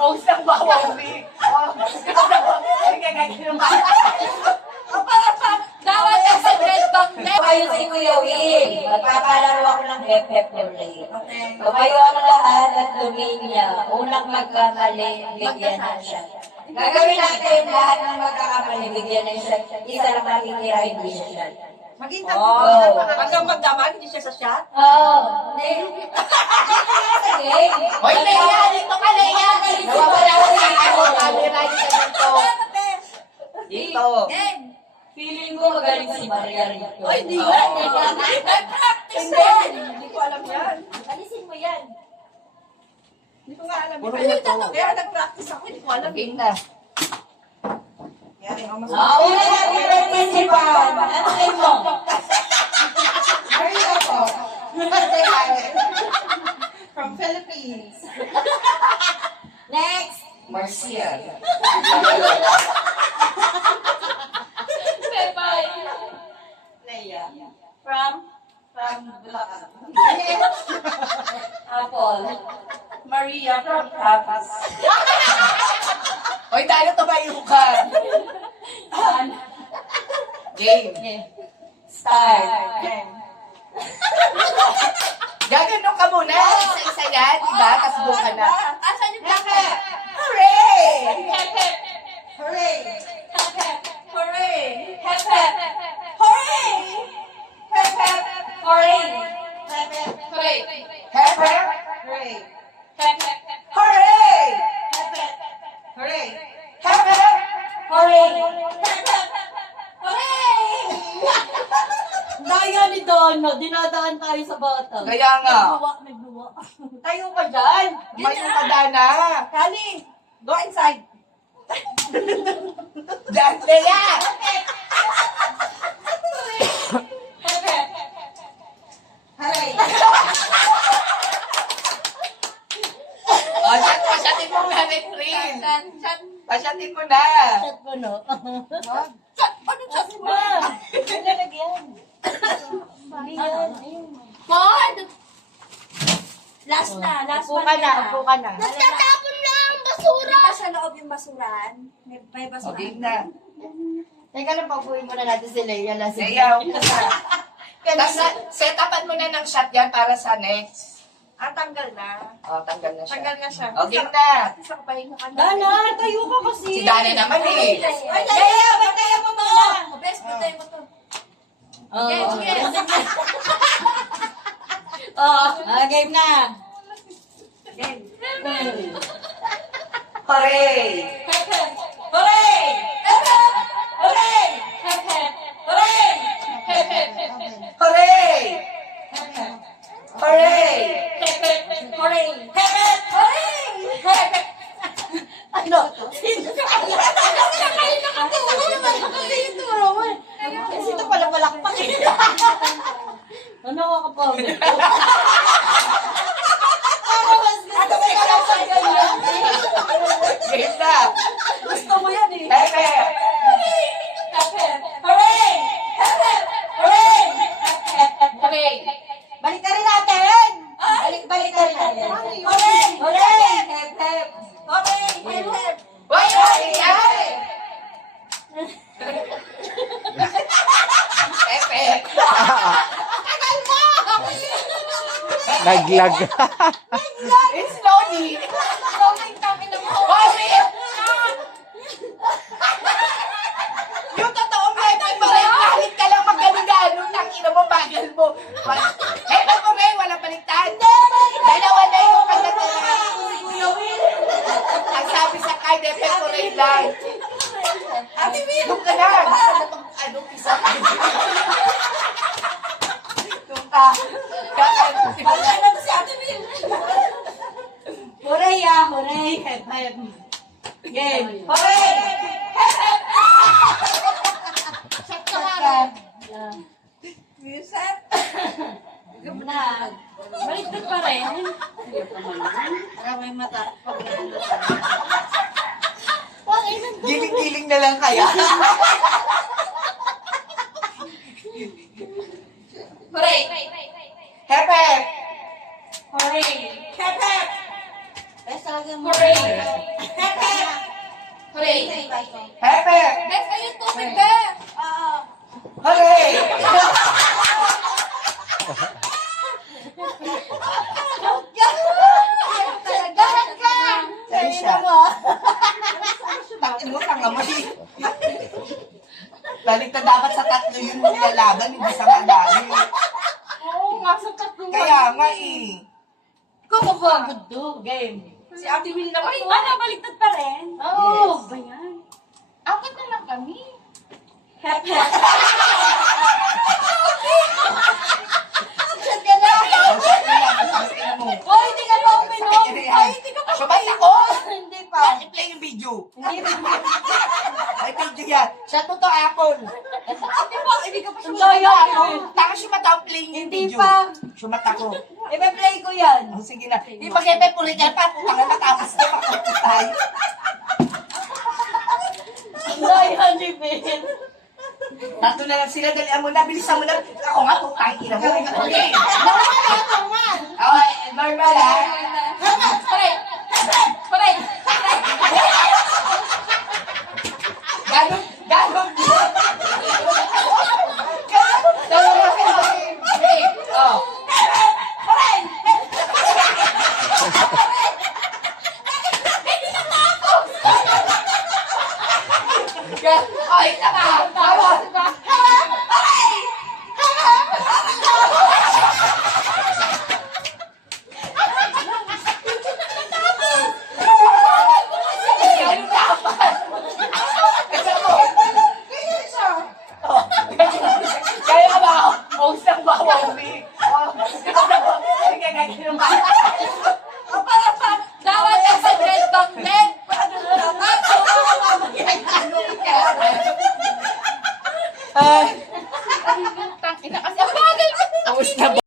Pose ng bawang mi. Dapat kasi red bang Tumayo si Kuya Will. Magpapalaro ako ng hep-hep hooray. Okay. Tumayo ang lahat at luminya. Unang magkamali, bigyan ng shot. Gagawin natin lahat ng magkakamali, bigyan ng shot. Isa lang makikira, hindi siya shot. Maghintay Oh. hanggang magdamag, hindi siya sa shot. Oo. Sige. Hoy, Leia! Dito ka, Leia! Nawawala ko sa ako. Camera dito. Dito. Feeling ko magaling si Maria rito. Ay, di Oo. ba? Nag-practice Hindi. yan. Hindi ko alam yan. Alisin mo yan. Hindi ko nga alam. Puro Ay, ito. Kaya nag-practice ako, hindi ko alam. Game na. Yan, mas Una natin participan. Ano kayo mo? Maria po. From Philippines. Next. Marcia. Bye-bye. Leia. From Bulacan. Apple. Maria from Tapas. Hoy, tayo tumayo ka. Game. Start. Gaganon ka muna. Isa-isa yan, diba? Tapos buka ka na. Asan yung black Hep, hooray! Hep, hep. Hooray! Hep, hep. Hooray! Hep, hep. Hooray! Hep, hep. Hooray. Hep, hep. Hooray. Hep, hep. Hooray! Hep, hep. Hooray! Hep, hep. Hooray! Hep, hep. Hooray. Hep, hep. Hooray. Daya ni Donna, dinadaan tayo sa bata. Kaya nga. Nagbuwa. Tayo ka dyan. May umadana. Kali, Go inside. Dyan, Leia! Hep, hep. Hooray! O, pasyatin mo na, Letrin. Chan, chan. Pasyatin mo na. chat mo no. Chan. Ano chan mo? Lalagyan. Hindi yan. Pod. Last na. Last Upo one ka na, upo ka na. Nagtatapon na ang basura. Di ba sa loob yung basurahan? May basurahan. Okay na. Teka lang, paupuin muna natin si Leia. Leia, upo ka. Tapos, set upan mo na ng shot yan para sa next. Tanggal na. O, tanggal na siya. Tanggal na siya. Okay na. Isa ko pahinga ka na. Dana, tayo ka kasi. Si Dana naman eh. Ay, Leia, bantayan mo muna. Best, bantayan mo to. Oo. Yes, yes. Game na. Game. Hooray! Hep, hep. Hooray! Hep, hep. Hooray! Hep, hep. Hooray! Hep, hep. Hooray! Hooray! Hep, hep. Hooray! Hep, hep. Hooray! Hep, hep. Ano? Kasi ito pala palakpak eh. Ano ka pa? Game na. Gusto mo yan eh. Pepe! Hep, hep. Hooray! Hep, hep. Hooray! Hep, hep. Hooray! Balik ka rin natin. Balik ka rin natin. Hooray! Hooray! Hep, hep. Hooray! Hep, hep. Why ay! Ay! Pepe! Naglag. It's slowly! Slowing kami ng Bakit? Yung totoo Pepe, parang kahit ka lang magkano-gano, tangina mo, bagal mo. Pepe ko rin, walang baliktad. Dalawa na yung pagdatala. Ang sabi sa kay Pepe ko rin lang. Ate Will! Doon ka na! Ano, pisa ka? Doon ka. Ano si Ate Will? Hooray ah, hooray. Hep, hep. Game. Hooray! Check ka lang. Music? Game na. Baliktad pa rin. Para may mata. Giling-giling na lang kaya. Hooray! Hepe! Hooray! Hepe! Eh, talaga mo. Hooray! Pepe! Bes, ayun tubig, be. Hooray! Dahan ka! Saan siya? mo. Bakit mo kang amoy? Balik na dapat sa tatlo yung nilalaban, hindi sa madami. Oo, nga sa tatlong. Kaya nga eh. Kumapagod to. Game. Si Ate Will naman. Ay, ano, baliktad pa rin? Oo. Ba yan? Apat na lang kami. Hep, hep. Action ka na. Ang sarap na yan, ang sarap na mo. Hoy, hindi ka pa uminom. Hoy, hindi ka pa Sabay ako! Hindi pa. I-play yung video. Hindi pa. May video yan. Siya to apple. Hindi ka pa Ang sumaya. Taka sumata ang playing yung Hindi video. pa. Sumata ko. Ipe-play ko yan. Oh, sige na. Ipag-epe puri ka pa. Putang na matapos na makapit tayo. Sumaya ni Ben. Tatlo na lang sila. Dalihan mo na. Bilisan mo na. Ako nga, putang ina mo. Okay. Okay, normal ha. Pare! Pare! Ganon. Ganon. Dalawa kayo. Okay. Oh. Ay, tama! Tama! Ganun dapat! Kasi mo, oh, kaya ka ba ako? Host ng Bawawi. Sige, ganyan ba?